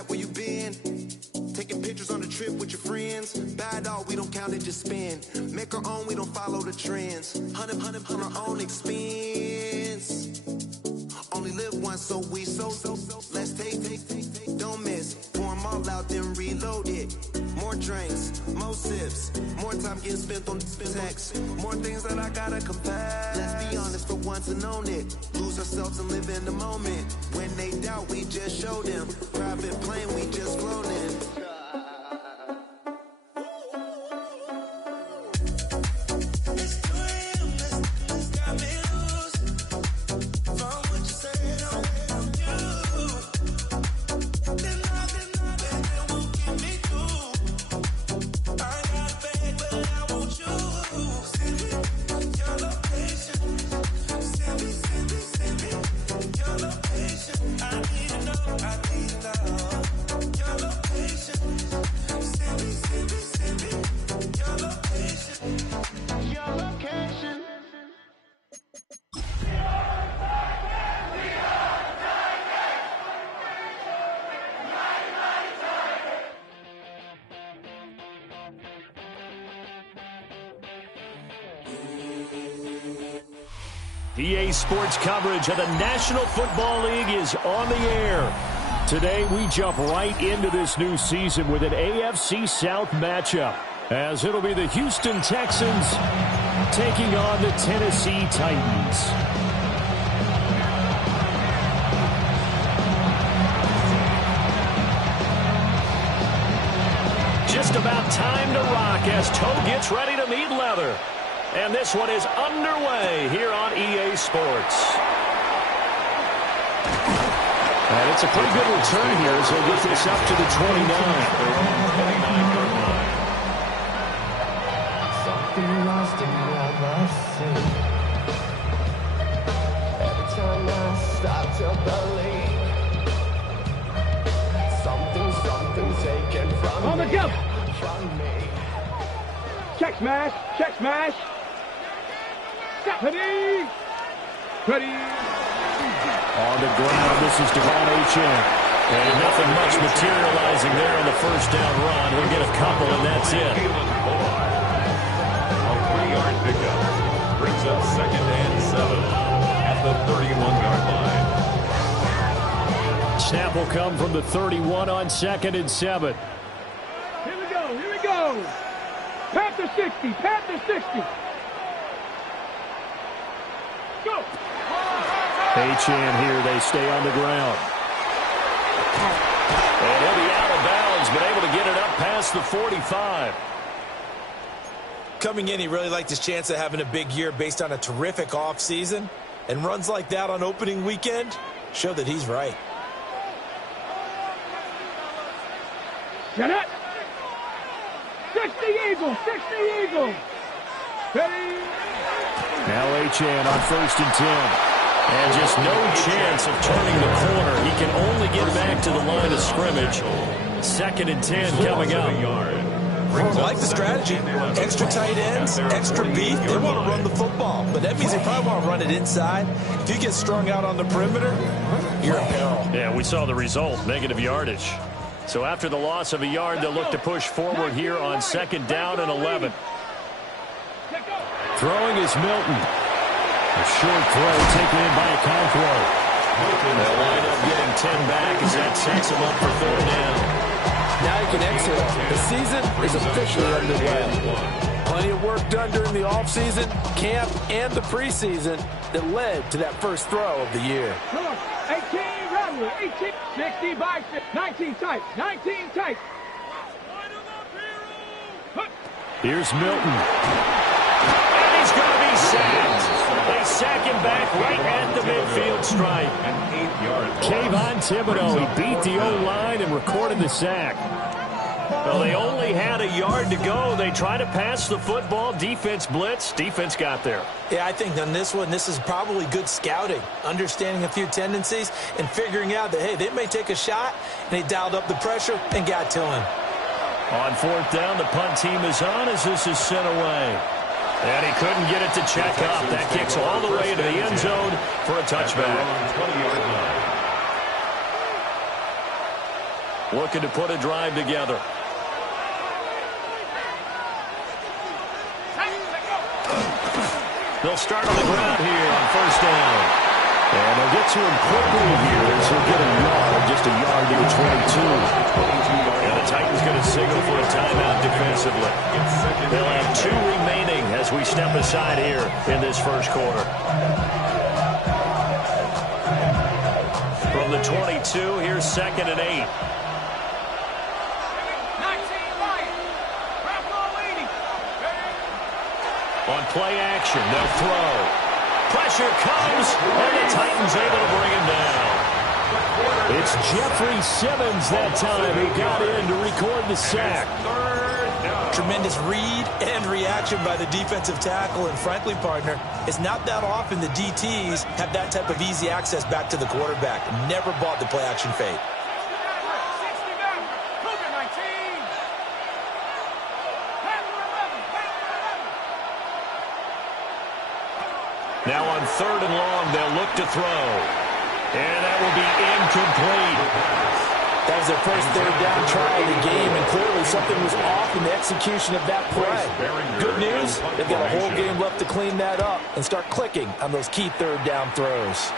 back where you been. Taking pictures on the trip with your friends. Bad dog, we don't count it, just spend. Make our own, we don't follow the trends. Hundred on our own expense. Only live once, so let's take, don't miss. Pour them all out, then reload it. More drinks, more sips, more time getting spent on text. More things that I gotta confess. Let's be honest for once and own it. Lose ourselves and live in the moment. When they doubt, we just show them. Private plane, we just flown in. EA Sports coverage of the National Football League is on the air. Today, we jump right into this new season with an AFC South matchup, as it'll be the Houston Texans taking on the Tennessee Titans. Just about time to rock as toe gets ready to meet leather. And this one is underway here on EA Sports. And it's a pretty good return here as he'll get this up to the 29. Something lost in love I see. Every time I start to believe something's taken from on the me. jump. From me. Check smash, check smash. Ready. Ready. On the ground, this is Devon Achane. And nothing much materializing there on the first down run. We'll get a couple, and that's it. A 3-yard pickup brings up 2nd and 7 at the 31-yard line. Snap will come from the 31 on 2nd and 7. Here we go, here we go. Panther 60, Panther 60. Go. Achane here, they stay on the ground. And he'll be out of bounds, but able to get it up past the 45. Coming in, he really liked his chance of having a big year based on a terrific offseason. And runs like that on opening weekend show that he's right. Get it. 60 Eagles, 60 Eagles. Ready. Now Achane on 1st and 10. And just no chance of turning the corner. He can only get back to the line of scrimmage. 2nd and 10 coming up. I like the strategy. Extra tight ends, extra beef. They want to run the football. But that means they probably want to run it inside. If you get strung out on the perimeter, you're in peril. Yeah, we saw the result, negative yardage. So after the loss of a yard, they'll look to push forward here on 2nd down and 11. Throwing is Milton. A short throw taken in by Okonkwo. They'll wind up getting 10 back as that sets him up for 3rd down. Now you can exit. The season is officially underway. Plenty of work done during the offseason, camp, and the preseason that led to that first throw of the year. 18 Rattler, 18, 60 by 19 tight, 19 tight. Here's Milton. And he's going to be sacked. They sack him back right at the midfield stripe. Kayvon Thibodeau, he beat the O-line and recorded the sack. Well, they only had a yard to go. They tried to pass the football. Defense blitz. Defense got there. Yeah, I think on this one, this is probably good scouting, understanding a few tendencies, and figuring out that, hey, they may take a shot, and they dialed up the pressure and got to him. On 4th down, the punt team is on as this is sent away. And he couldn't get it to check up. That kicks all the way to the end zone for a touchback. looking to put a drive together. They'll start on the ground here on first down. And they'll get to him quickly here as he'll get a yard, just a yard to the 22. And the Titans going to signal for a timeout defensively. They'll have 2 remaining as we step aside here in this first quarter. From the 22, here's 2nd and 8. On play action, they'll throw. Pressure comes, and the Titans able to bring him down. It's Jeffrey Simmons that time who got in to record the sack. Tremendous read and reaction by the defensive tackle, and frankly, partner, it's not that often the DTs have that type of easy access back to the quarterback. Never bought the play action fake. Now on 3rd and long, they'll look to throw. And that will be incomplete. That was their first 3rd down try of the game, and clearly something was off in the execution of that play. Good news, they've got a whole game left to clean that up and start clicking on those key 3rd down throws.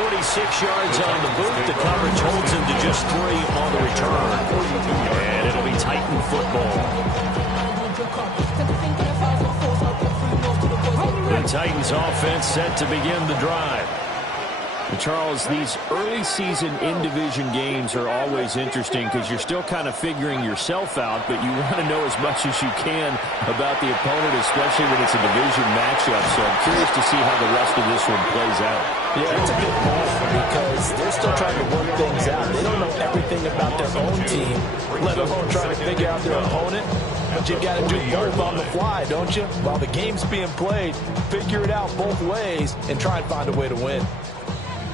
46 yards on the boot. The coverage holds him to just 3 on the return. And it'll be Titan football. The Titans offense set to begin the drive. And Charles, these early season in-division games are always interesting because you're still kind of figuring yourself out, but you want to know as much as you can about the opponent, especially when it's a division matchup. So I'm curious to see how the rest of this one plays out. Yeah, that's a good point because they're still trying to work things out. They don't know everything about their own team, let alone trying to figure out their opponent. But you've got to do both on the fly, don't you? While the game's being played, figure it out both ways and try and find a way to win.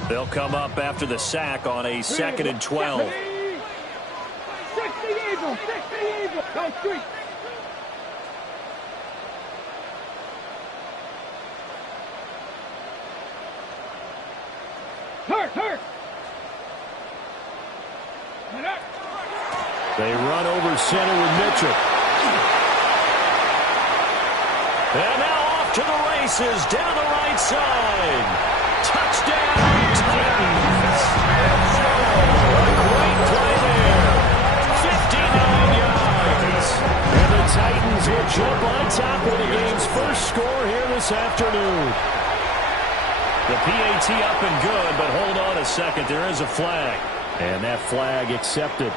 They'll come up after the sack on a 2nd and 12. 60 Eagles, 60 Eagles. Go street. Hurt. They run over center with Mitchell. And now off to the races down the right side. Touchdown, Titans. A great play there. 59 yards. And the Titans will jump on top with the game's first score here this afternoon. The PAT up and good, but hold on a second. There is a flag. And that flag accepted.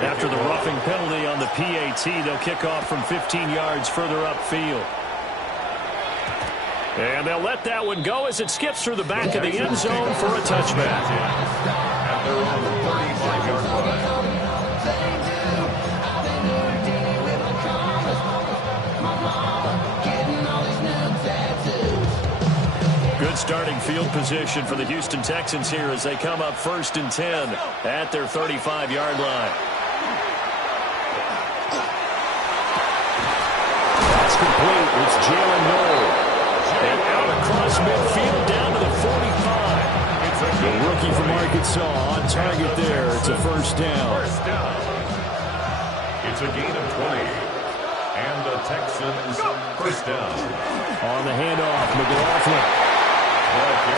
After the roughing penalty on the PAT, they'll kick off from 15 yards further upfield. And they'll let that one go as it skips through the back of the end zone for a touchback. At their own 35-yard line. Good starting field position for the Houston Texans here as they come up 1st and 10 at their 35-yard line. That's complete. It's Jalen Noel. And out across midfield down to the 45. The rookie from Arkansas on target there. It's a first down. It's a gain of 20. And the Texans first down. On the handoff, McLaughlin.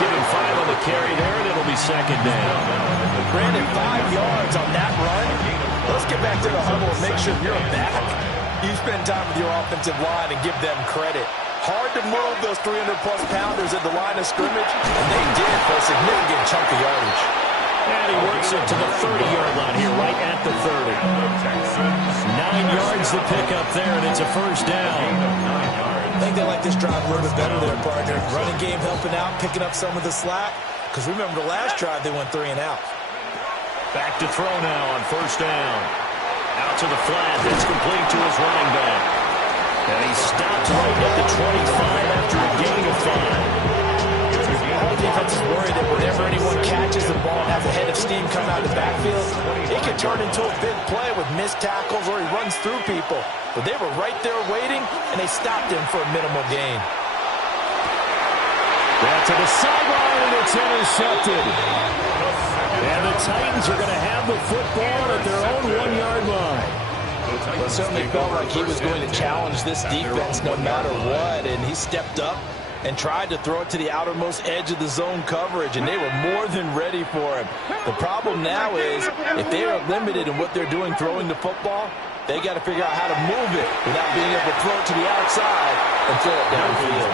Give him 5 on the carry there, and it'll be 2nd down. Brandon, 5 yards on that run. Let's get back to the huddle and make sure you're back. You spend time with your offensive line and give them credit. Hard to move those 300-plus pounders at the line of scrimmage, and they did for a significant chunk of yardage. And he works it to the 30-yard line here, right at the 30. 9 yards to pick up there, and it's a first down. I think they like this drive a little bit better there, partner. Running game helping out, picking up some of the slack. Because remember the last drive, they went 3 and out. Back to throw now on first down. Out to the flat. That's complete to his running back. And he stops right at the 25 after a gain of 5. All the defense is worried that whenever anyone catches the ball and has a head of steam come out of the backfield, it can turn into a big play with missed tackles or he runs through people. But they were right there waiting, and they stopped him for a minimal gain. Back to the sideline, and it's intercepted. And the Titans are going to have the football at their own 1-yard line. Well, it certainly felt like he was going to challenge this defense no matter what, and he stepped up and tried to throw it to the outermost edge of the zone coverage, and they were more than ready for him. The problem now is if they are limited in what they're doing throwing the football, they got to figure out how to move it without being able to throw it to the outside and throw it downfield.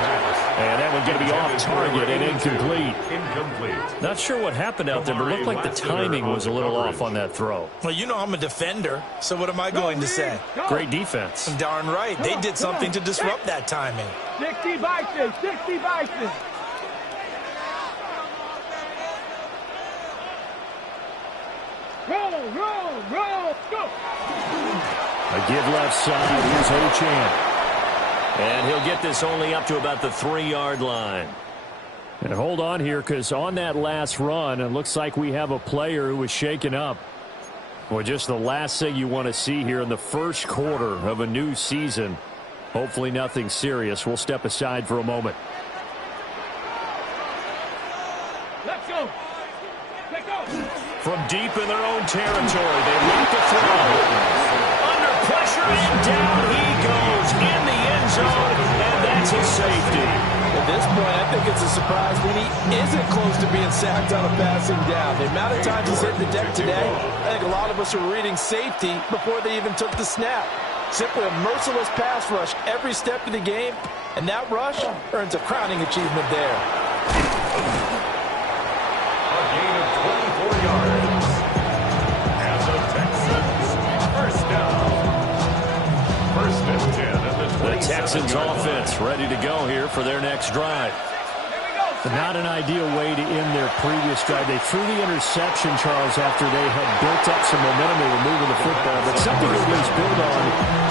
And that one's going to be off target and incomplete. Incomplete. Not sure what happened out there, but it looked like the timing was a little off on that throw. Well, you know I'm a defender, so what am I going to say? Great defense. Darn right. They did something to disrupt that timing. 60 Bison, 60 Bison. Roll, go. A give left side. Here's Ochan. And he'll get this only up to about the 3-yard line. And hold on here, because on that last run, it looks like we have a player who was shaken up. Well, just the last thing you want to see here in the first quarter of a new season. Hopefully nothing serious. We'll step aside for a moment. Let's go. Let's go. From deep in their own territory, they leap the throw. Under pressure, and down he goes in the end zone, and that's his safety. At this point, I think it's a surprise when he isn't close to being sacked on a passing down. The amount of times he's hit the deck today, I think a lot of us are reading safety before they even took the snap. Simply a merciless pass rush every step of the game, and that rush earns a crowning achievement there. A gain of 24 yards. And the Texans, first down. First and 10 at the 27. The Texans offense ready to go here for their next drive. Not an ideal way to end their previous drive. They threw the interception, Charles, after they had built up some momentum. They were moving the football, but something that needs build on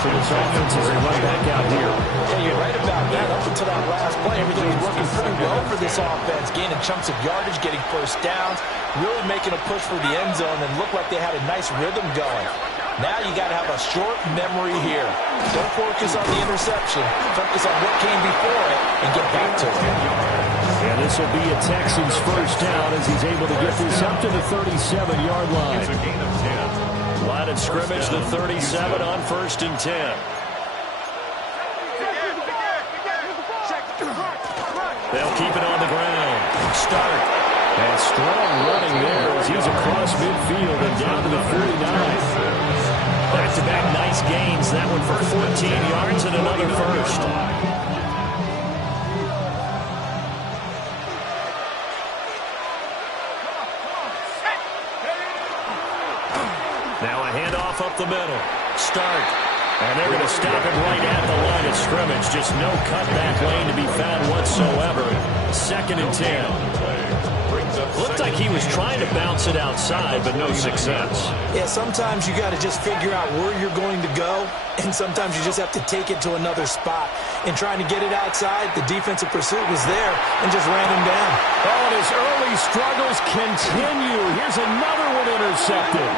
for this offense as they run back out here. Yeah, you're right about that. Up until that last play, everything was working pretty well for this offense, gaining chunks of yardage, getting first downs, really making a push for the end zone, and looked like they had a nice rhythm going. Now you got to have a short memory here. Don't focus on the interception. Focus on what came before it and get back to it. And this will be a Texans first down as he's able to get this up to the 37-yard line. It's a gain of 10. Line of scrimmage, the 37 on first and 10. They'll keep it on the ground. Start. And strong running there as he's across midfield and down to the 49. Back-to-back nice gains. That one for 14 yards and another first. Now a handoff up the middle. Start. And they're going to stop it right at the line of scrimmage. Just no cutback lane to be found whatsoever. Second and 10. Looked like he was trying to bounce it outside, but no success. Yeah, sometimes you got to just figure out where you're going to go, and sometimes you just have to take it to another spot. In trying to get it outside, the defensive pursuit was there and just ran him down. Oh, and his early struggles continue. Here's another one intercepted.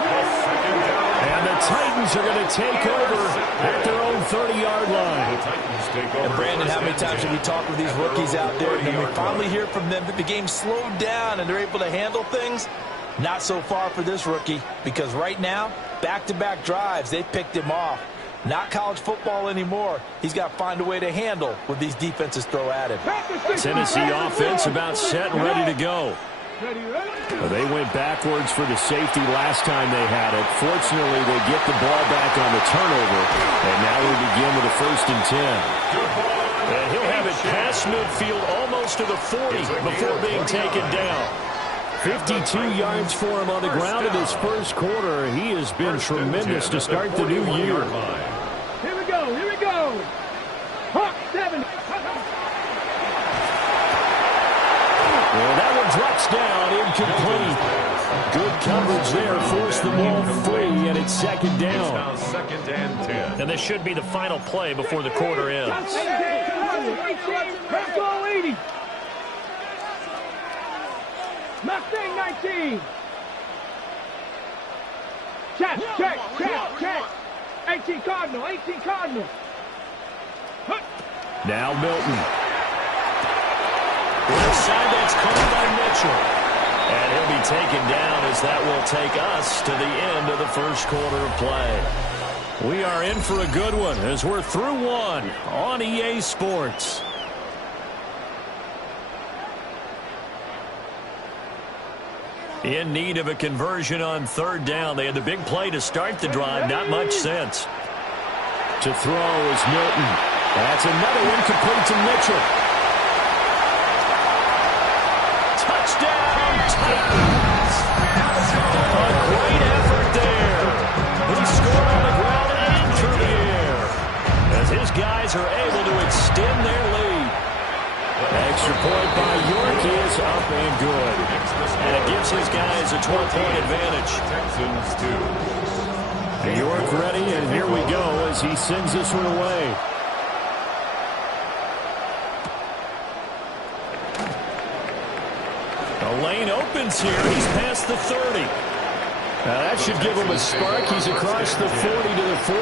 And the Titans are going to take over at their own 30-yard line. And Brandon, how many times have we talked with these rookies out there, and then we finally hear from them that the game slowed down and they're able to handle things? Not so far for this rookie, because right now, back-to-back drives, they picked him off. Not college football anymore. He's got to find a way to handle what these defenses throw at him. Tennessee offense about set and ready to go. Well, they went backwards for the safety last time they had it. Fortunately, they get the ball back on the turnover. And now we begin with a first and 10. And he'll have it past midfield almost to the 40 before being taken down. 52 yards for him on the ground in his first quarter. He has been tremendous to start the new year. Here we go, here we go. Hawk 7. Well, that one drops down, incomplete. Good coverage there, forced the ball free, and it's second down. It's now second and 10. And this should be the final play before the quarter ends. 19. Check. 18 Cardinal. Now Milton. Left side, that's caught by Mitchell. And he'll be taken down as that will take us to the end of the first quarter of play. We are in for a good one as we're through one on EA Sports. In need of a conversion on third down. They had the big play to start the drive. Not much sense. To throw is Milton. That's another one complete to Mitchell. Touchdown, Titans! A great effort there. He scored on the ground and through the air as his guys are able to extend their lead. Extra point by York is up and good. And it gives his guys a 12-point advantage. Texans 2. York ready, and here we go as he sends this one away. The lane opens here. He's past the 30. Now that should give him a spark. He's across the 40 to the 43.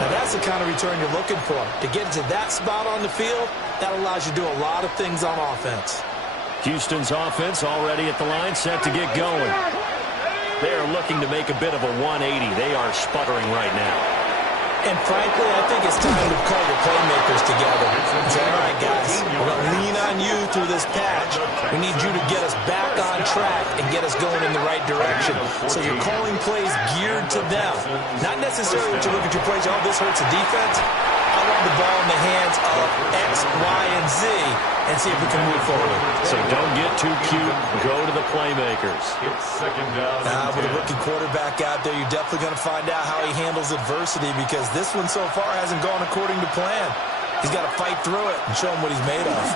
Now that's the kind of return you're looking for. To get to that spot on the field, that allows you to do a lot of things on offense. Houston's offense already at the line, set to get going. They are looking to make a bit of a 180. They are sputtering right now. And frankly, I think it's time to call your playmakers together and say, all right, guys, we're going to lean on you through this patch. We need you to get us back on track and get us going in the right direction. So you're calling plays geared to them. Not necessarily when you look at your plays, oh, this hurts the defense. I want the ball in the hands of X, Y, and Z and see if we can move forward. So don't get too cute. Go to the playmakers. It's second down. With a rookie quarterback out there, you're definitely going to find out how he handles adversity because this one so far hasn't gone according to plan. He's got to fight through it and show him what he's made of.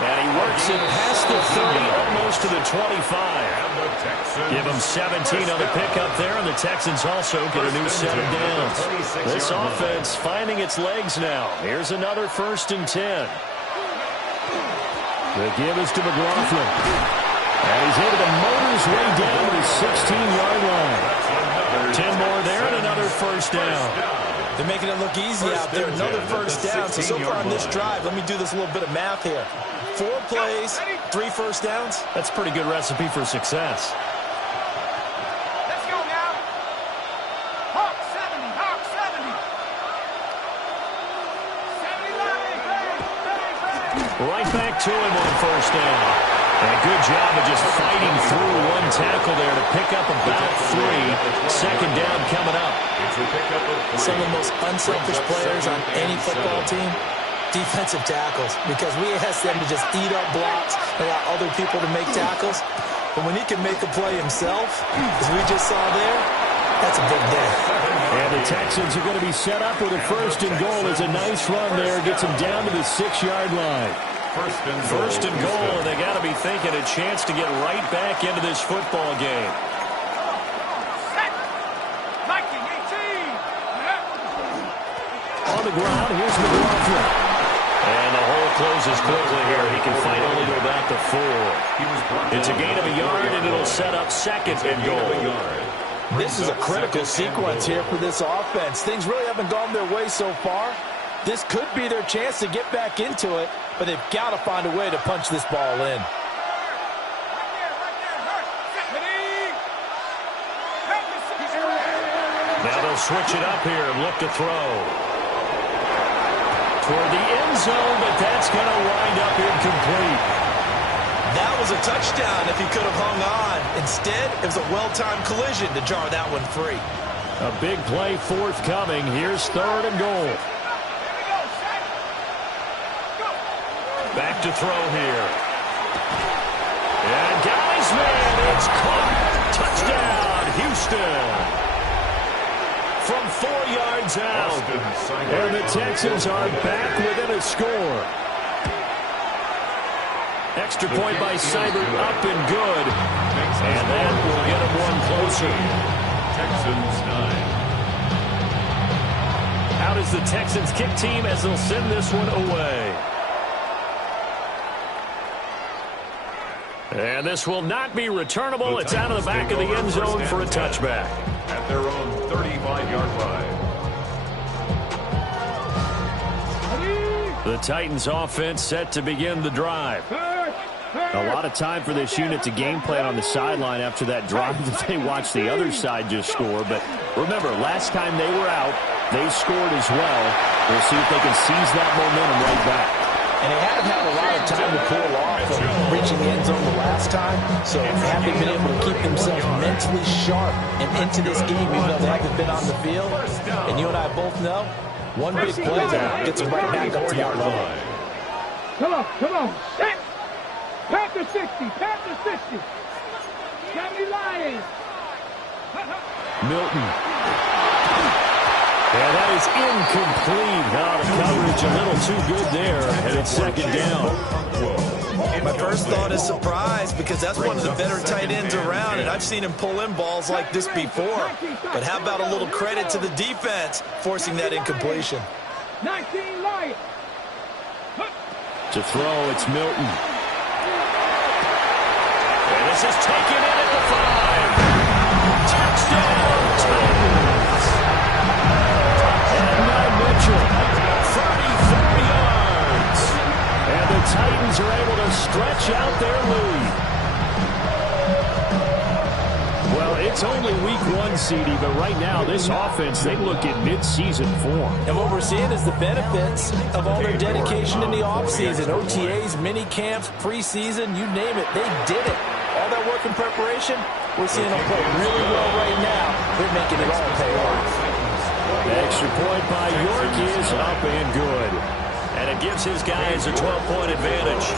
And he works it past the 30, almost to the 25. Give him 17 on the pickup there, and the Texans also get a new set of downs. This offense finding its legs now. Here's another 1st and 10. The give is to McLaughlin. And he's able to motor his way down to the 16-yard line. 10 more there and another 1st down. They're making it look easy out there. Another 1st down. So far on this drive, let me do this little bit of math here. 4 plays, 3 1st downs. That's a pretty good recipe for success. Let's go now. Hawk 70. 70 line. Right back to him on 1st down. And a good job of just fighting through one tackle there to pick up about 3. 2nd down coming up. Some of the most unselfish players on any football team, defensive tackles, because we ask them to just eat up blocks and allow other people to make tackles. But when he can make a play himself, as we just saw there, that's a big day. And the Texans are going to be set up with a 1st and goal. As a nice run there gets them down to the 6-yard line. First and goal, and they got to be thinking a chance to get right back into this football game. On the ground, here's McLaughlin. And the hole closes quickly here. He can fight only to about the 4. It's a gain of a yard, and it'll set up 2nd and goal. This is a critical sequence here for this offense. Things really haven't gone their way so far. This could be their chance to get back into it, but they've got to find a way to punch this ball in. Now they'll switch it up here and look to throw. Toward the end zone, but that's going to wind up incomplete. That was a touchdown if he could have hung on. Instead, it was a well-timed collision to jar that one free. A big play forthcoming. Here's 3rd and goal. Back to throw here. And guys, man, it's caught. Touchdown, Houston. From 4 yards out. And the Texans are back within a score. Extra point by Seibert, up and good. And that will get him one closer. Texans 9. Out is the Texans kick team as they'll send this one away. And this will not be returnable. It's out of the back of the end zone for a touchback. At their own 35-yard line. The Titans offense set to begin the drive. A lot of time for this unit to game plan on the sideline after that drive that they watched the other side just score. But remember, last time they were out, they scored as well. We'll see if they can seize that momentum right back. And they haven't had a lot of time to cool off from reaching the end zone the last time. So have they been able to keep themselves mentally sharp and into this game even though they haven't been on the field? And you and I both know, one big play that gets them right back up to that level. Come on, set! Panther 60, Panther 60. 70 Lions. Milton. Yeah, that is incomplete. Now the coverage a little too good there, and it's second down. My first thought is surprise because that's one of the better tight ends around, and I've seen him pull in balls like this before. But how about a little credit to the defense forcing that incompletion? 19 Lions. To throw, it's Milton. And this is taken in at the 5. Touchdown, Titans. And now Mitchell, 34 yards. And the Titans are able to stretch out their lead. Well, it's only week 1, CD, but right now this offense, they look at mid-season form. And what we're seeing is the benefits of all their dedication in the offseason. OTAs, mini camps, preseason, you name it, they did it. All that work and preparation, we're seeing them play really well right now. They're making it all pay off. The extra point by York is up and good. And it gives his guys a 12-point advantage.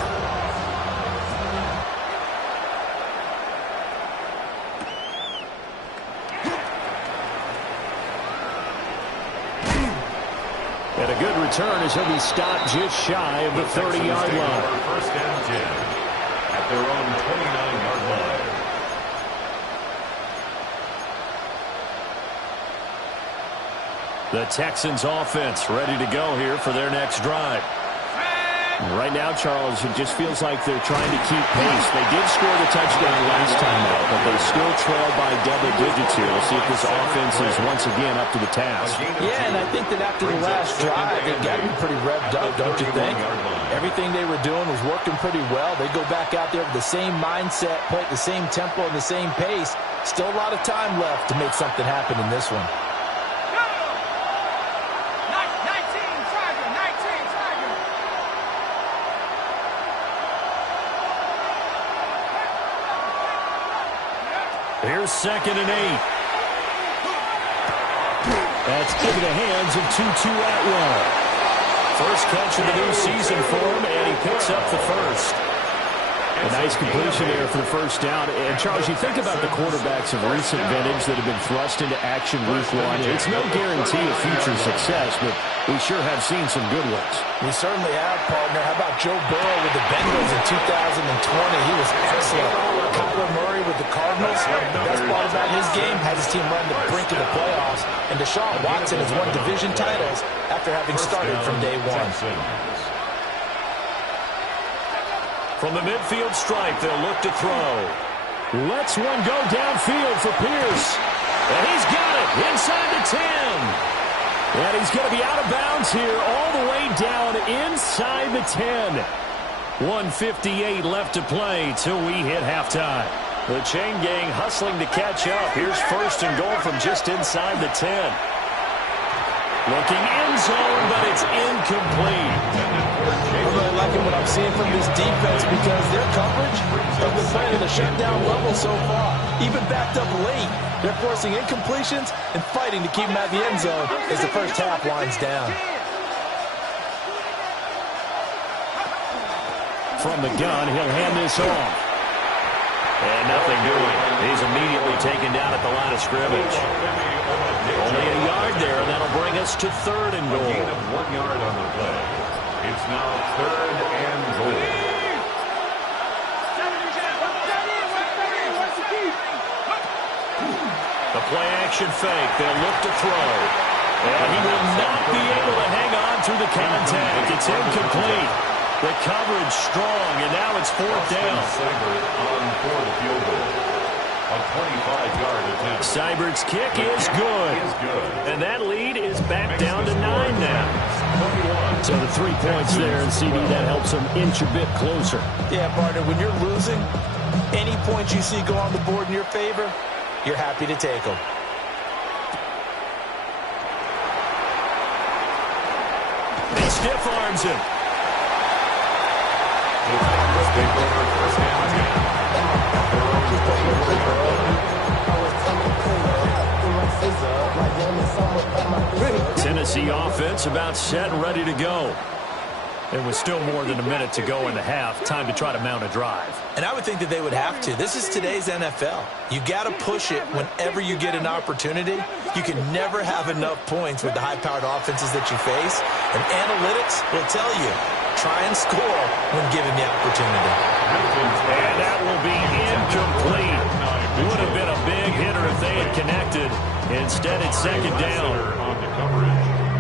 And a good return as he'll be stopped just shy of the 30-yard line. First and 10 at their own 29-yard line. The Texans offense ready to go here for their next drive. Right now, Charles, it just feels like they're trying to keep pace. They did score the touchdown last time out, but they still trail by double digits here. We'll see if this offense is once again up to the task. Yeah, and I think that after the last drive, they've got to be pretty revved up, don't you think? Everything they were doing was working pretty well. They go back out there with the same mindset, play at the same tempo and the same pace. Still a lot of time left to make something happen in this one. Here's 2nd and 8. That's into the hands of Tutu Atwell. First catch of the new season for him, and he picks up the first. A nice completion there for the first down. And, Charles, you think about the quarterbacks of recent vintage that have been thrust into action week 1. It's no guarantee of future success, but we sure have seen some good ones. We certainly have, partner. How about Joe Burrow with the Bengals in 2020? He was excellent. Kyler Murray with the Cardinals. The best part about his game had his team run the brink of the playoffs. And Deshaun Watson has won division titles after having started from day 1. From the midfield stripe, they'll look to throw. Lets one go downfield for Pierce. And he's got it inside the 10. And he's going to be out of bounds here all the way down inside the 10. 1:58 left to play till we hit halftime. The chain gang hustling to catch up. Here's 1st and goal from just inside the 10. Looking end zone, but it's incomplete. I'm really liking what I'm seeing from this defense because their coverage has been playing at a shutdown level so far. Even backed up late, they're forcing incompletions and fighting to keep them out of the end zone as the first half winds down. From the gun, he'll hand this off. And nothing doing. He's immediately taken down at the line of scrimmage. Only a yard there, and that'll bring us to 3rd and goal. A gain of 1 yard on the play. It's now 3rd and goal. The play action fake. They'll look to throw. And he will not be able to hang on through the contact. It's incomplete. The coverage strong, and now it's fourth down. Seibert on for the field goal. A 25-yard attempt. Seibert's kick is good. And that lead is back down to 9 now. So the 3 points there, and CD, that helps them inch a bit closer. Yeah, partner, when you're losing, any points you see go on the board in your favor, you're happy to take them. He stiff arms him. Tennessee offense about set and ready to go. It was still more than a minute to go in the half. Time to try to mount a drive. And I would think that they would have to. This is today's NFL. You got to push it whenever you get an opportunity. You can never have enough points with the high-powered offenses that you face. And analytics will tell you, try and score when given the opportunity. And that will be incomplete. Would have been a big hitter if they had connected. Instead, it's second down.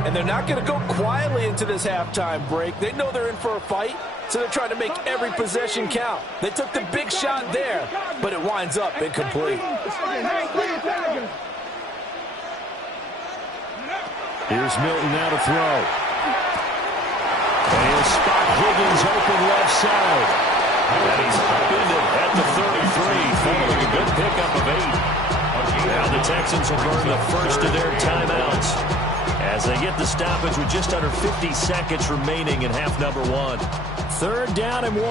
And they're not going to go quietly into this halftime break. They know they're in for a fight, so they're trying to make every possession count. They took the big shot there, but it winds up incomplete. Here's Milton now to throw. And he'll spot Higgins open left side. And he's upended at the 33, following a good pickup of 8. Now the Texans will burn the first of their timeouts as they get the stoppage with just under 50 seconds remaining in half number 1. Third down and 1.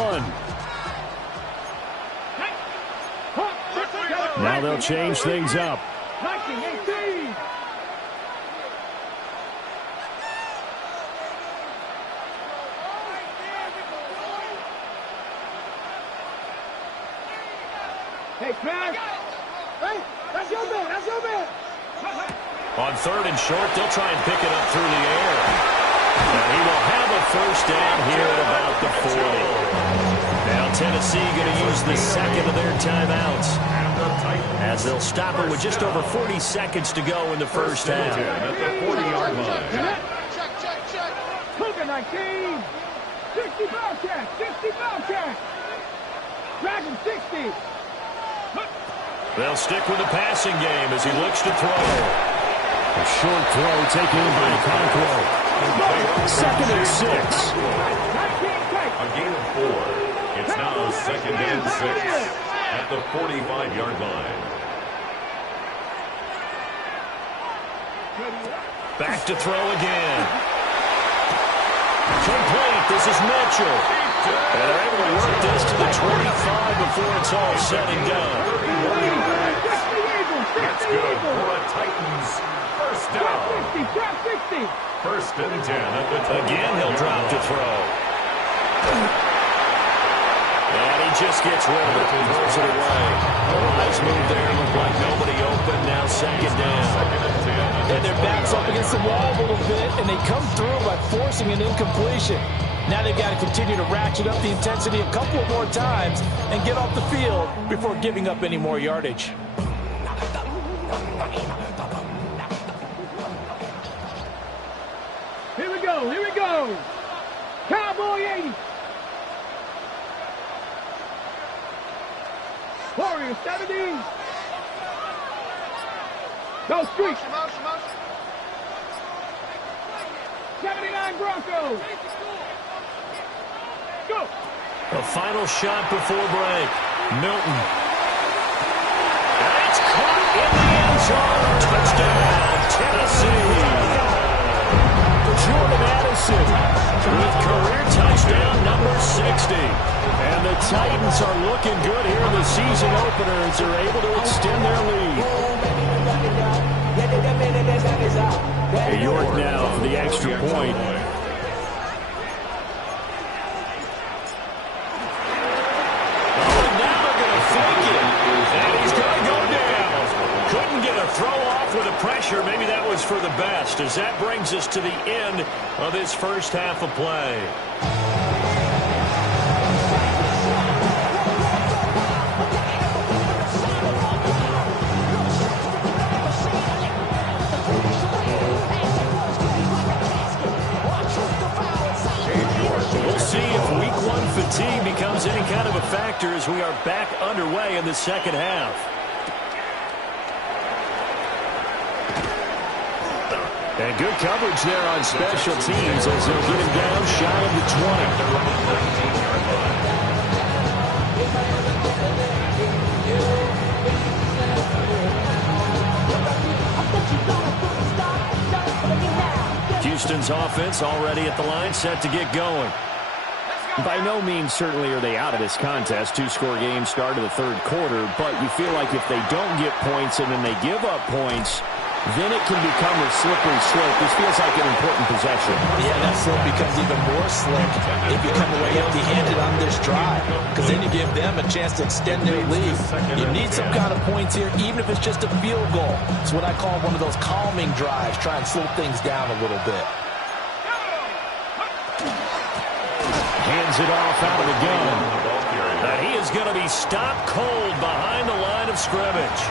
Now they'll change things up. 1918. Hey, Smash. Hey, that's your man. That's your man. On third and short, they'll try and pick it up through the air. And he will have a first down here at about the 40. Now Tennessee going to use the second of their timeouts as they'll stop it with just over 40 seconds to go in the first half. At the 40-yard line. Check. Cougar 19. 60 Bobcat. 60 Bobcat. Dragon 60. They'll stick with the passing game as he looks to throw. A short throw taken in by Conquo. Second and 6. A gain of 4. It's now second and 6 at the 45-yard line. Back to throw again. Complete. This is Mitchell. And they're able to work this to the 25 before it's all said and done. That's good for a Titans first down. 60. First and 10 at the 20. Again, he'll drop to throw. And he just gets rid of it and throws it away. Nice move there. Looked like nobody open. Now second down. And their back's up against the wall a little bit, and they come through by forcing an incompletion. Now they've got to continue to ratchet up the intensity a couple of more times and get off the field before giving up any more yardage. Here we go. Cowboy 80. Warrior 70. Go Street. 79 Broncos. Go. A final shot before break. Milton. And it's caught in the end zone. Touchdown, Tennessee. Jordan Addison with career touchdown number 60. And the Titans are looking good here in the season opener as they're able to extend their lead. York now for the extra point. Throw off with the pressure. Maybe that was for the best, as that brings us to the end of this first half of play. We'll see if we factor as we are back underway in the second half. And good coverage there on special teams as they'll get him down shy of the 20. Houston's offense already at the line, set to get going. By no means certainly are they out of this contest. Two-score game start of the third quarter, but you feel like if they don't get points and then they give up points, then it can become a slippery slope. This feels like an important possession. Yeah, that slope becomes even more slick if you come away empty-handed on this drive, because then you give them a chance to extend their lead. You need some kind of points here, even if it's just a field goal. It's what I call one of those calming drives. Try and slow things down a little bit. Hands it off out of the gun. And he is going to be stopped cold behind the line of scrimmage.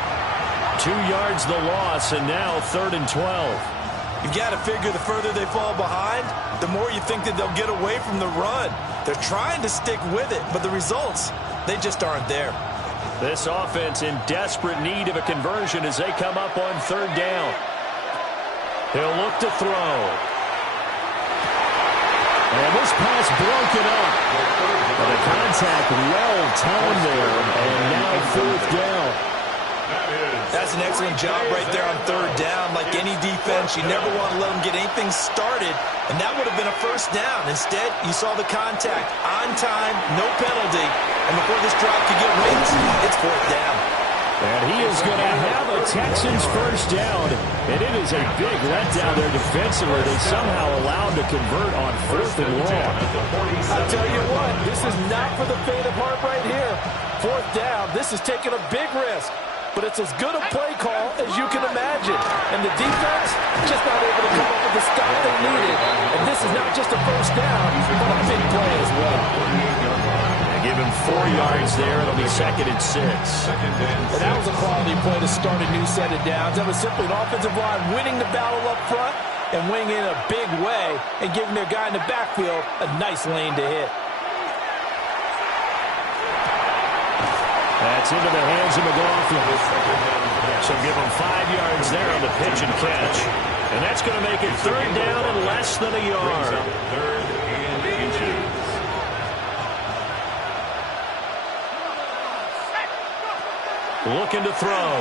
2 yards the loss, and now 3rd and 12. You've got to figure the further they fall behind, the more you think that they'll get away from the run. They're trying to stick with it, but the results, they just aren't there. This offense in desperate need of a conversion as they come up on 3rd down. He'll look to throw. And this pass broken up. And the contact well timed there, and now 4th down. That's an excellent job right there on 3rd down. Like any defense, you never want to let them get anything started, and that would have been a 1st down. Instead, you saw the contact on time, no penalty, and before this drive could get wings, it's 4th down. And he is going to have a Texans 1st down, and it is a big letdown there defensively. They somehow allowed to convert on 4th and long. I'll tell you what, this is not for the faint of heart right here. 4th down, this is taking a big risk. But it's as good a play call as you can imagine. And the defense just not able to come up with the stop they needed. And this is not just a 1st down, but a big play as well. They give him 4 yards there. It'll be 2nd and 6. And that was a quality play to start a new set of downs. That was simply an offensive line winning the battle up front and winning in a big way and giving their guy in the backfield a nice lane to hit. That's into the hands of McLaughlin. So give him 5 yards there on the pitch and catch. And that's going to make it 3rd down and less than a yard. 3rd and inches. Looking to throw.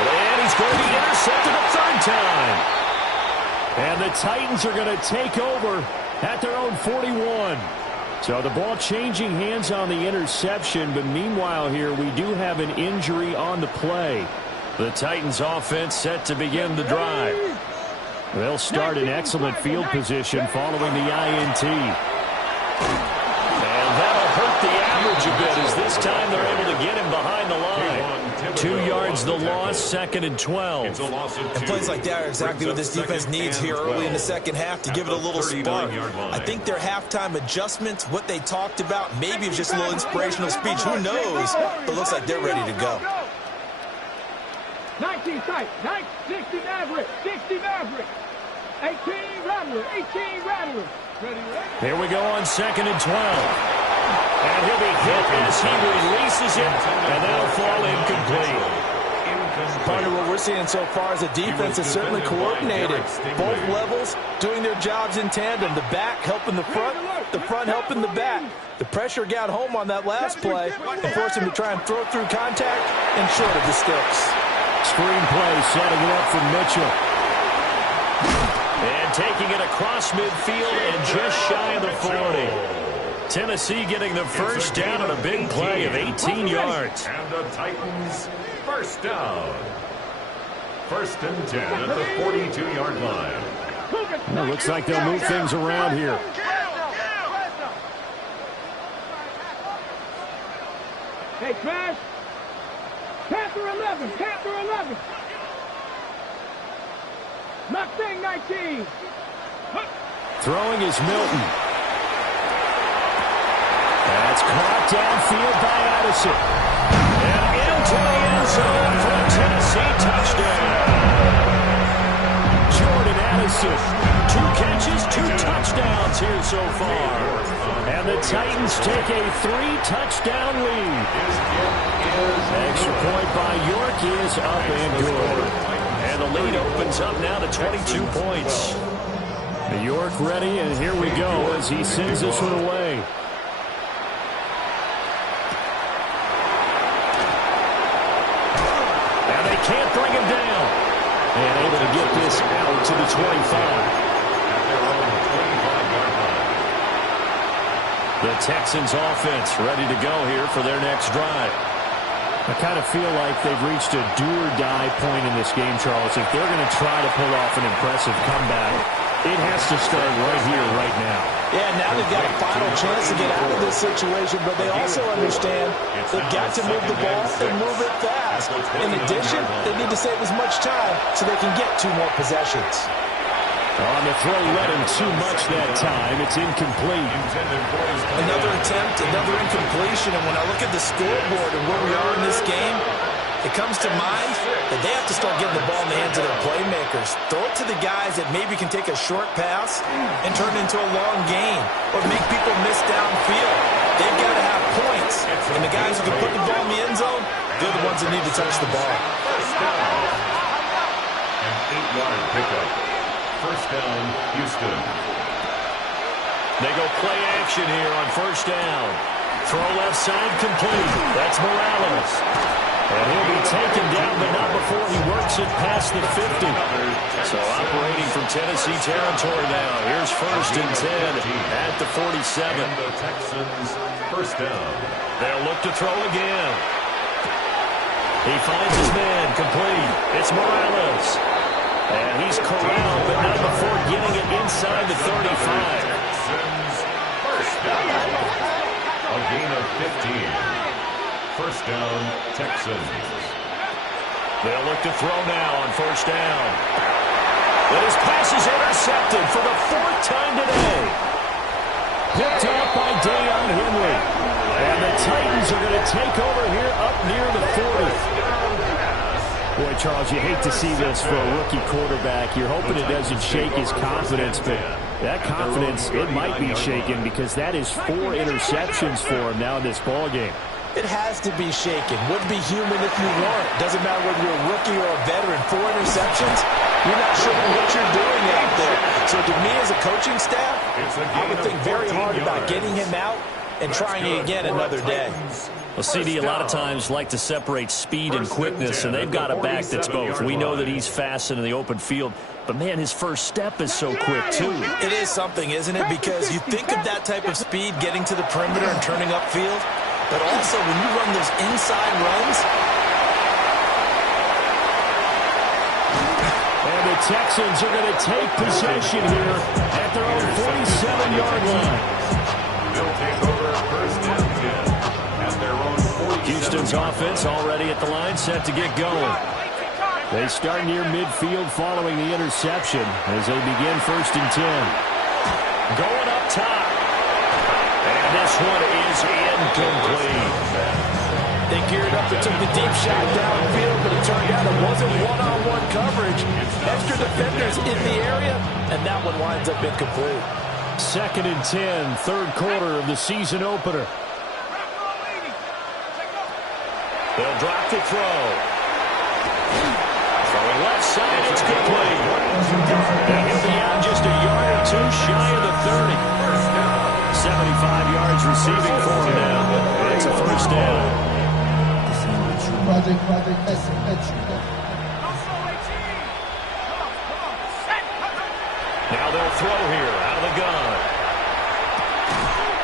And he's going to be intercepted a 3rd time. And the Titans are going to take over at their own 41. So the ball changing hands on the interception, but meanwhile here we do have an injury on the play. The Titans offense set to begin the drive. They'll start in excellent field position following the INT. And that'll hurt the average a bit as this time they're able to get him behind the line. 2 yards the loss, 2nd and 12. And plays like that are exactly what this defense needs here early in the second half to give it a little spark. I think their halftime adjustments, what they talked about, maybe it's just a little inspirational speech. Who knows? But it looks like they're ready to go. 19 tight, 60 Maverick, 60 Maverick, 18 Rattler, 18 Rattler. Ready. Here we go on 2nd and 12. And he'll be hit as he releases it, and that'll fall incomplete. Partner, what we're seeing so far is the defense is certainly coordinated. Both levels doing their jobs in tandem. The back helping the front helping the back. The pressure got home on that last play and forced him to try and throw through contact and short of the sticks. Screen play setting it up for Mitchell. And taking it across midfield and just shy of the 40. Tennessee getting the 1st down on a big play of 18 yards. And the Titans 1st down. 1st and 10 at the 42-yard line. Well, looks like they'll move things around here. Hey, Smash. Panther 11, Panther 11. Mustang 19. Throwing is Milton. That's caught downfield by Addison. And into the end zone for a Tennessee touchdown. Jordan Addison, 2 catches, 2 touchdowns here so far. And the Titans take a 3-touchdown lead. Extra point by York is up and good. And the lead opens up now to 22 points. York ready, and here we go as he sends this one away. And they can't bring him down. And able to get this out to the 25. The Texans offense ready to go here for their next drive. I kind of feel like they've reached a do-or-die point in this game, Charles. If they're going to try to pull off an impressive comeback, it has to start right here, right now. Yeah, now they've got a final chance to get out of this situation, but they also understand they've got to move the ball and move it fast. In addition, they need to save as much time so they can get 2 more possessions. On the throw, led him too much that time. It's incomplete. Another attempt, another incompletion, and when I look at the scoreboard and where we are in this game, it comes to mind that they have to start getting the ball in the hands of their playmakers. Throw it to the guys that maybe can take a short pass and turn it into a long gain or make people miss downfield. They've got to have points, and the guys who can put the ball in the end zone, they're the ones that need to touch the ball. An 8-yard pickup. First down, Houston. They go play action here on first down. Throw left side complete. That's Morales. And he'll be taken down, but not before he works it past the 50. So operating from Tennessee territory now. Here's first and 10 at the 47. And the Texans first down. They'll look to throw again. He finds his man complete. It's Morales. And he's corralled, but not before getting it inside the 35. Texans first down. A gain of 15. First down, Texans. They'll look to throw now on first down. But his pass is intercepted for the 4th time today. Picked off by Dayon Henry. And the Titans are going to take over here up near the 40. Boy, Charles, you hate to see this for a rookie quarterback. You're hoping it doesn't shake his confidence, but that confidence, it might be shaken because that is 4 interceptions for him now in this ballgame. It has to be shaken. Wouldn't be human if you weren't. Doesn't matter whether you're a rookie or a veteran. 4 interceptions, you're not sure what you're doing out there. So to me as a coaching staff, I would think very hard about getting him out and trying again another day. Well, CD, a lot of times like to separate speed and quickness, and they've got a back that's both. We know that he's fast in the open field, but, man, his first step is so quick, too. It is something, isn't it? Because you think of that type of speed getting to the perimeter and turning upfield, but also when you run those inside runs. And the Texans are going to take possession here at their own 47-yard line. They'll take over first down again at their own 47. Houston's offense already at the line, set to get going. They start near midfield following the interception as they begin first and 10. Going up top. And this one is incomplete. They geared up and took the deep shot downfield, but it turned out it wasn't one-on-one coverage. Extra defenders in the area, and that one winds up incomplete. Second and 10, third quarter of the season opener. They'll drop the throw. Throwing left side, it's complete. And he'll be out just a yard or 2 shy of the 30. 75 yards receiving for him now. It's a first down. Now they'll throw here out of the gun.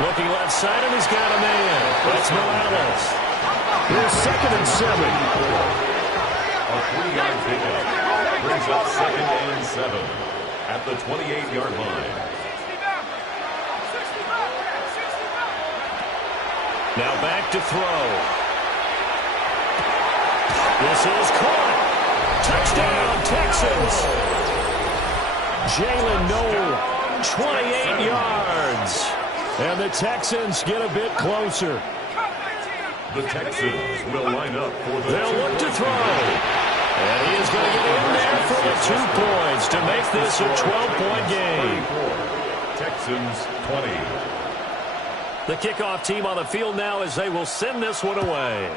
Looking left side, and he's got a man. That's Morales. Here's second and 7. A 3-yard pickup brings up second and 7 at the 28-yard line. Now back to throw. This is caught. Touchdown, Texans. Jalen Noel, 28 yards. And the Texans get a bit closer. The Texans will line up for the... They'll look to throw. And he is going to get in there for the 2 points to make this a 12-point game. Texans 20. The kickoff team on the field now as they will send this one away.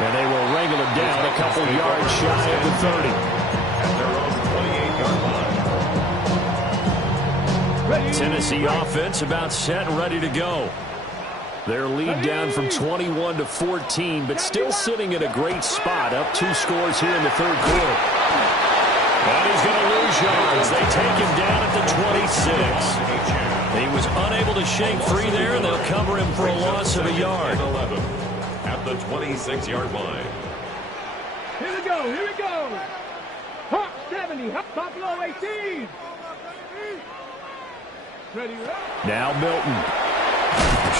And they will wrangle it down a couple yards shy of the 30. At their own 28-yard line. Tennessee offense about set and ready to go. Their lead down from 21 to 14, but still sitting in a great spot, up 2 scores here in the third quarter. And he's going to lose yards. They take him down at the 26. He was unable to shake free there, and they'll cover him for a loss of a yard. 11 at the 26-yard line. Here we go, here we go. Hop 70, hop top low 18. Ready, ready. Now Milton.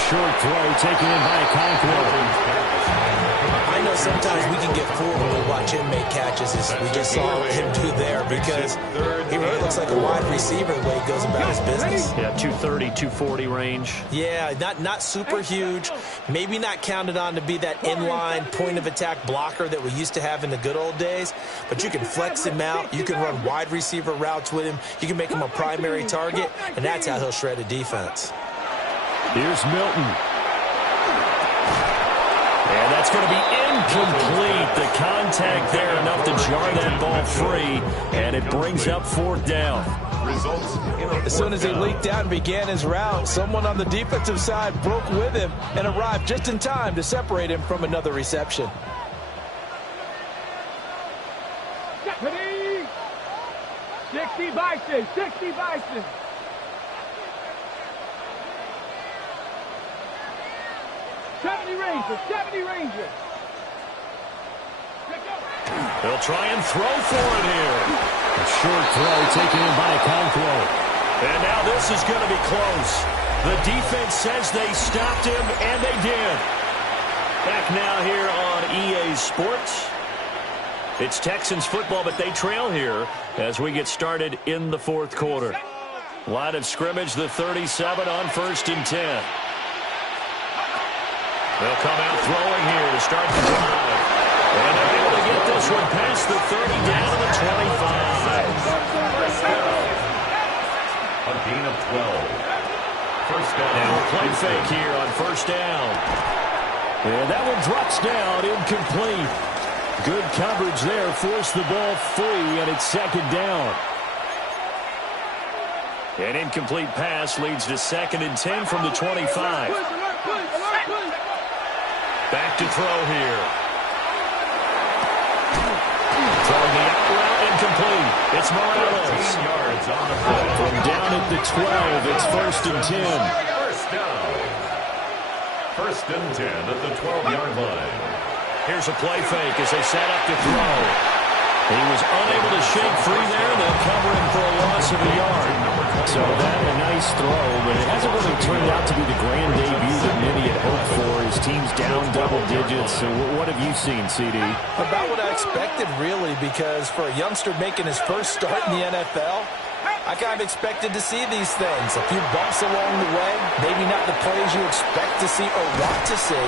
Short throw taken in by Conklin. I know sometimes we can get fooled when we watch him make catches, as we just saw him do there, because he really looks like a wide receiver the way he goes about his business. Yeah, 230, 240 range. Yeah, not super huge. Maybe not counted on to be that inline point-of-attack blocker that we used to have in the good old days, but you can flex him out. You can run wide receiver routes with him. You can make him a primary target, and that's how he'll shred a defense. Here's Milton. And that's going to be incomplete. The contact there enough to jar that ball free, and it brings up 4th down. Results As soon as he leaked out and began his route, someone on the defensive side broke with him and arrived just in time to separate him from another reception. Ready. 60 Bison, 60 Bison. 70 Rangers, 70 Rangers. They'll try and throw for it here. A short throw taken in by Conklin. And now this is going to be close. The defense says they stopped him, and they did. Back now here on EA Sports. It's Texans football, but they trail here as we get started in the 4th quarter. Line of scrimmage, the 37 on 1st and 10. They'll come out throwing here to start the drive. And they're able to get this one past the 30 down to the 25. a gain of 12. First down. Now a play fake here on 1st down. And that one drops down, incomplete. Good coverage there, forced the ball free, and it's 2nd down. An incomplete pass leads to 2nd and 10 from the 25. Back to throw here. Throwing the out route, incomplete. It's Morales. 15 yards on the play. From down at the 12, it's 1st and 10. First down. 1st and 10 at the 12-yard line. Here's a play fake as they set up to throw. He was unable to shake free there. They'll cover him for a loss of a yard. So that a nice throw, but it hasn't really turned out to be the grand debut that many had hoped for. His team's down double digits. So what have you seen, CD? About what I expected, really, because for a youngster making his first start in the NFL, I kind of expected to see these things. A few bumps along the way, maybe not the plays you expect to see or want to see.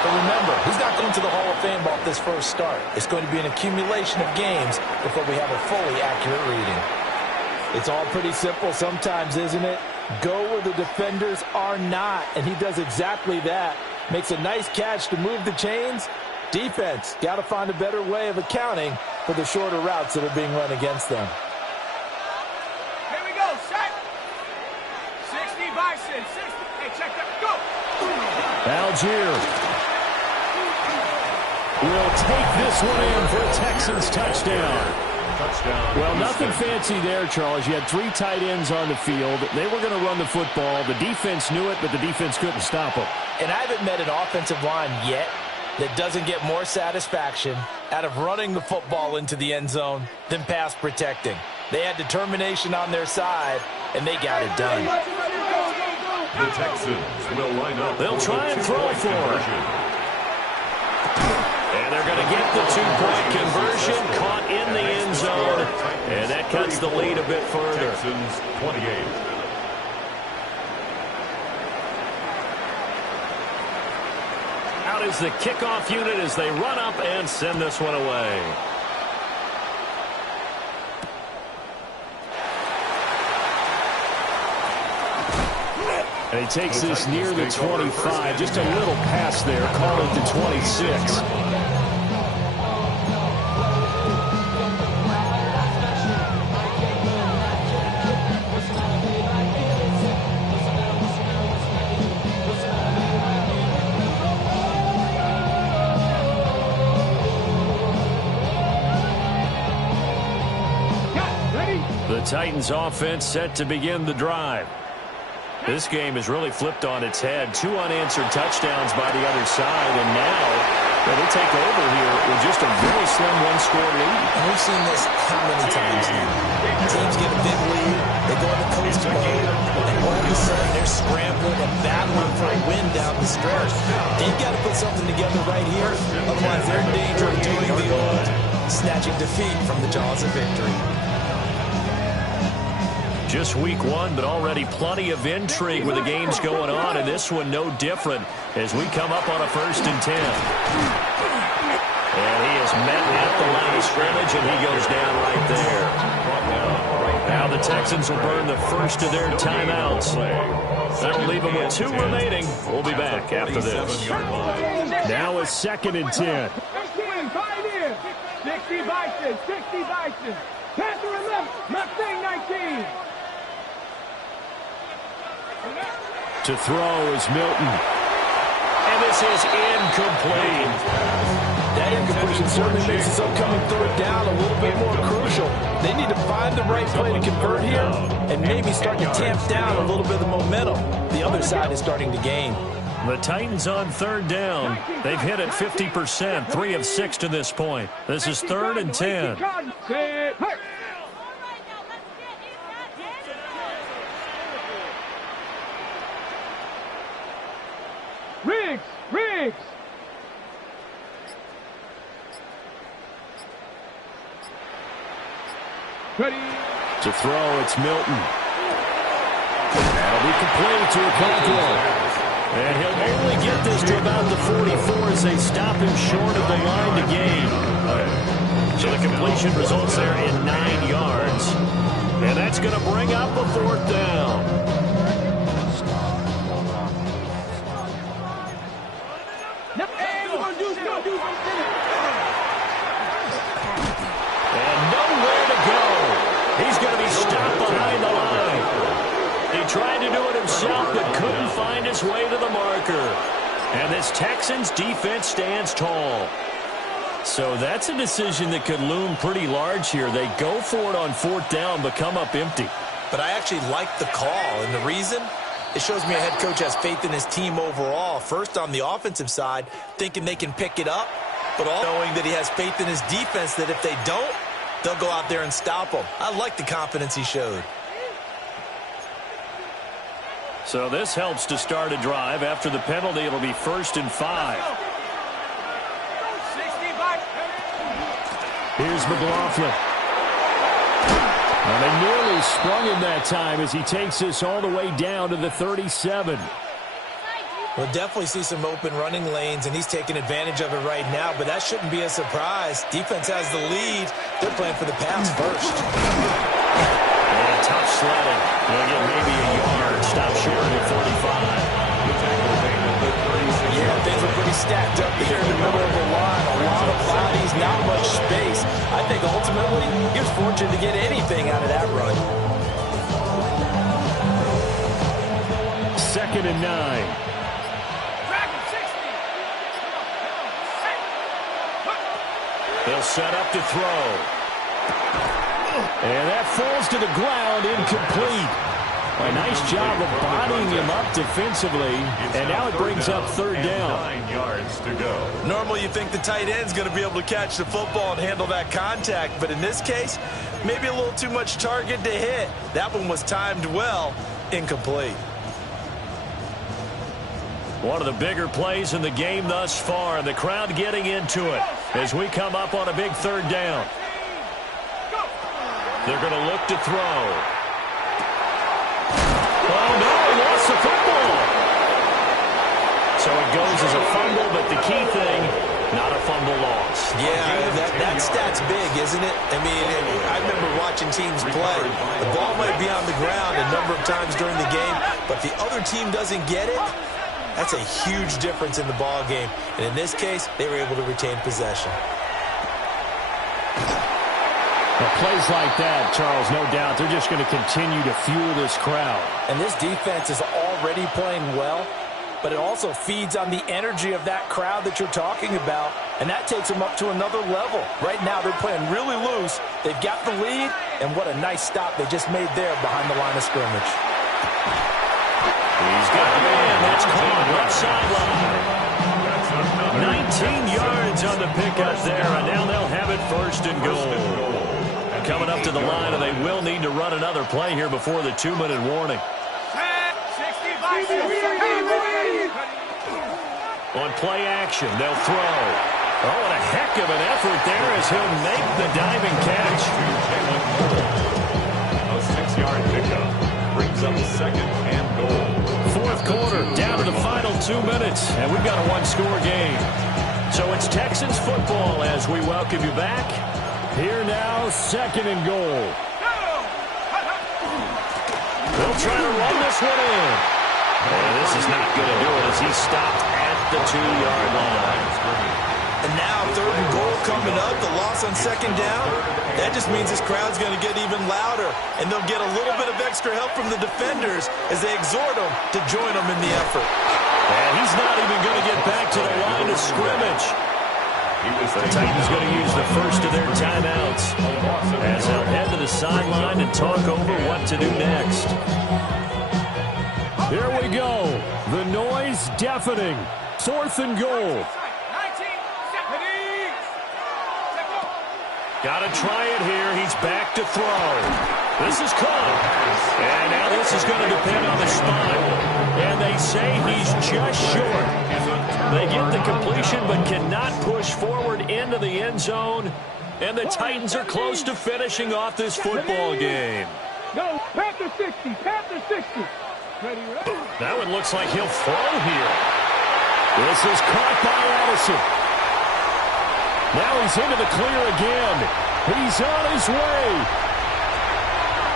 But remember, he's not going to the Hall of Fame off this first start. It's going to be an accumulation of games before we have a fully accurate reading. It's all pretty simple sometimes, isn't it? Go where the defenders are not, and he does exactly that. Makes a nice catch to move the chains. Defense, got to find a better way of accounting for the shorter routes that are being run against them. Here we go, set. 60 Bison, 60. Hey, check that, go. Algier will take this one in for a Texans touchdown. Well, nothing fancy there, Charles. You had 3 tight ends on the field. They were going to run the football. The defense knew it, but the defense couldn't stop them. And I haven't met an offensive line yet that doesn't get more satisfaction out of running the football into the end zone than pass protecting. They had determination on their side, and they got it done. The Texans will line up. They'll try and throw for it. And they're going to get the 2-point conversion, caught in the end zone, and that cuts the lead a bit further. Texans 28. out as the kickoff unit as they run up and send this one away. And he takes this near the 25. Just a little pass there. Call it the 26. The Titans offense set to begin the drive. This game has really flipped on its head. 2 unanswered touchdowns by the other side, and now they take over here with just a very slim one-score lead. And we've seen this how many times now? Teams get a big lead, they go into coast mode, and all of a sudden they're scrambling and battling for a win down the stretch. They've got to put something together right here, otherwise they're in danger of doing the old snatching defeat from the jaws of victory. Just week 1, but already plenty of intrigue with the games going on, and this one no different as we come up on a 1st and 10. And he is met at the line of scrimmage, and he goes down right there. Now the Texans will burn the first of their timeouts. That'll leave them with 2 remaining. We'll be back after this. Now a 2nd and 10. 60 Bison, 60 Bison. Panther 11, Mustang 19. To throw is Milton. And this is incomplete. That incompletion certainly makes this upcoming 3rd down a little bit more crucial. They need to find the right play to convert here and maybe start to tamp down a little bit of the momentum. The other side is starting to gain. The Titans on 3rd down. They've hit it 50%, 3 of 6 to this point. This is 3rd and 10. Riggs. Ready. To throw, it's Milton. That'll be complete to a Caldwell. And he'll only get this to about the 44 as they stop him short of the line to gain. So the completion results there in 9 yards. And that's going to bring up a 4th down. And nowhere to go. He's going to be stopped behind the line. He tried to do it himself, but couldn't find his way to the marker. And this Texans defense stands tall. So that's a decision that could loom pretty large here. They go for it on 4th down, but come up empty. But I actually like the call, and the reason? It shows me a head coach has faith in his team overall. First, on the offensive side, thinking they can pick it up, but also knowing that he has faith in his defense that if they don't, they'll go out there and stop them. I like the confidence he showed. So this helps to start a drive. After the penalty, it'll be 1st and 5. Here's McLaughlin. And they nearly sprung him that time as he takes this all the way down to the 37. We'll definitely see some open running lanes, and he's taking advantage of it right now, but that shouldn't be a surprise. Defense has the lead. They're playing for the pass first. And tough sledding. They'll get maybe a yard. Stop short at 45. Yeah, things are pretty stacked up here in the middle of the line. A lot of bodies, not much space. I think ultimately he was fortunate to get anything out of that run. 2nd and 9. They'll set up to throw. And that falls to the ground, incomplete. A nice job of bodying him up defensively, and now it brings up 3rd down. 9 yards to go. Normally you think the tight end's going to be able to catch the football and handle that contact, but in this case, maybe a little too much target to hit. That one was timed well, incomplete. One of the bigger plays in the game thus far, and the crowd getting into it as we come up on a big 3rd down. They're going to look to throw. Oh, no, he lost the football. So it goes as a fumble, but the key thing, not a fumble loss. Yeah, that stat's big, isn't it? I mean, I remember watching teams play. The ball might be on the ground a number of times during the game, but the other team doesn't get it. That's a huge difference in the ball game. And in this case, they were able to retain possession. Well, plays like that, Charles, no doubt, they're just going to continue to fuel this crowd. And this defense is already playing well, but it also feeds on the energy of that crowd that you're talking about, and that takes them up to another level. Right now, they're playing really loose. They've got the lead, and what a nice stop they just made there behind the line of scrimmage. He's got a man. That's caught left sideline. 19 yards on the pickup there, and now they'll have it first and goal. Coming up to the line, and they will need to run another play here before the 2-minute warning. On play action, they'll throw. Oh, and a heck of an effort there as he'll make the diving catch. A 6-yard pickup brings up second and goal. Fourth quarter, down to the final 2 minutes, and we've got a one-score game. So it's Texans football as we welcome you back. Here now, second and goal. They'll try to run this one in. And this is not going to do it as he's stopped at the 2-yard line. And now third and goal coming up, the loss on second down. That just means this crowd's going to get even louder, and they'll get a little bit of extra help from the defenders as they exhort them to join them in the effort. And he's not even going to get back to the line of scrimmage. The Titans going to use the first of their timeouts as they'll head to the sideline and talk over what to do next. Here we go. The noise deafening. Fourth and goal. Got to try it here. He's back to throw. This is caught. And now this is going to depend on the spot. And they say he's just short. They get the completion but cannot push forward into the end zone. And the Titans are close to finishing off this football game. Go, Panther 60, Panther 60. Ready, ready. That one looks like he'll throw here. This is caught by Addison. Now he's into the clear again. He's on his way.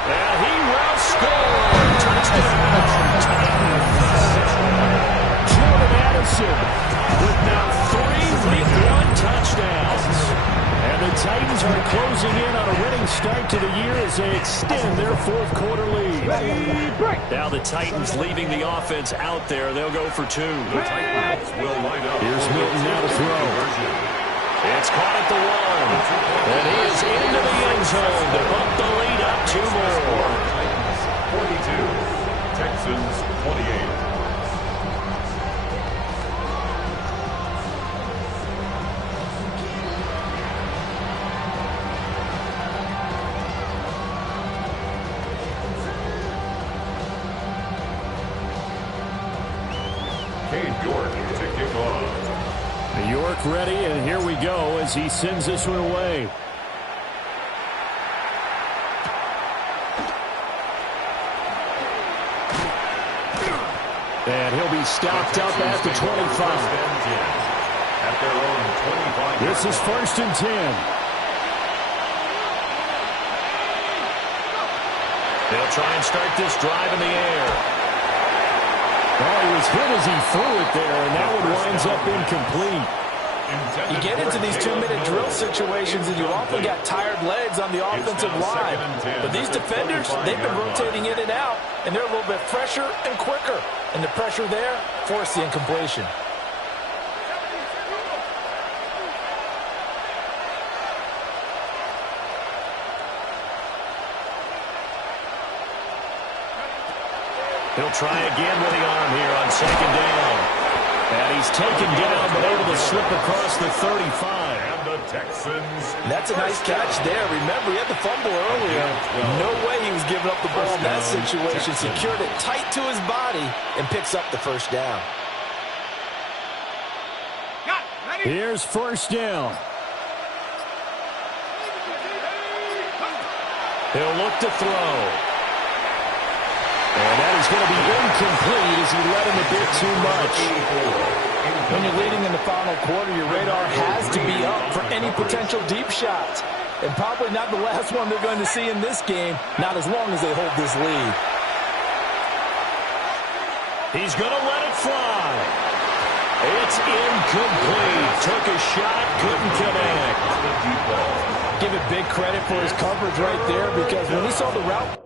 And he will score. Touchdown. Jordan Addison with now 3 Week 1 touchdowns. And the Titans are closing in on a winning start to the year as they extend their fourth quarter lead. Now the Titans leaving the offense out there. They'll go for 2. The Titans will line up. Here's Milton now to throw. It's caught at the 1. And he is into the end zone to bump the lead up 2 more. Titans 42, Texans 28. York ready, and here we go as he sends this one away. And he'll be stopped up at the 25. At their own 25. This is first and 10. They'll try and start this drive in the air. Oh, he was hit as he threw it there, and that one winds up incomplete. You get into these 2-minute drill situations, and you often got tired legs on the offensive line. But these defenders, they've been rotating in and out, and they're a little bit fresher and quicker. And the pressure there forced the incompletion. He'll try again with the arm here on second down. And he's taken down but able to slip across the 35. And the Texans. That's a nice catch there. Remember, he had the fumble earlier. No way he was giving up the ball in that situation. Secured it tight to his body and picks up the first down. Here's first down. He'll look to throw. And that is going to be incomplete as he led him a bit too much. When you're leading in the final quarter, your radar has to be up for any potential deep shots. And probably not the last one they're going to see in this game, not as long as they hold this lead. He's going to let it fly. It's incomplete. Took a shot, couldn't connect. Give it big credit for his coverage right there, because when he saw the route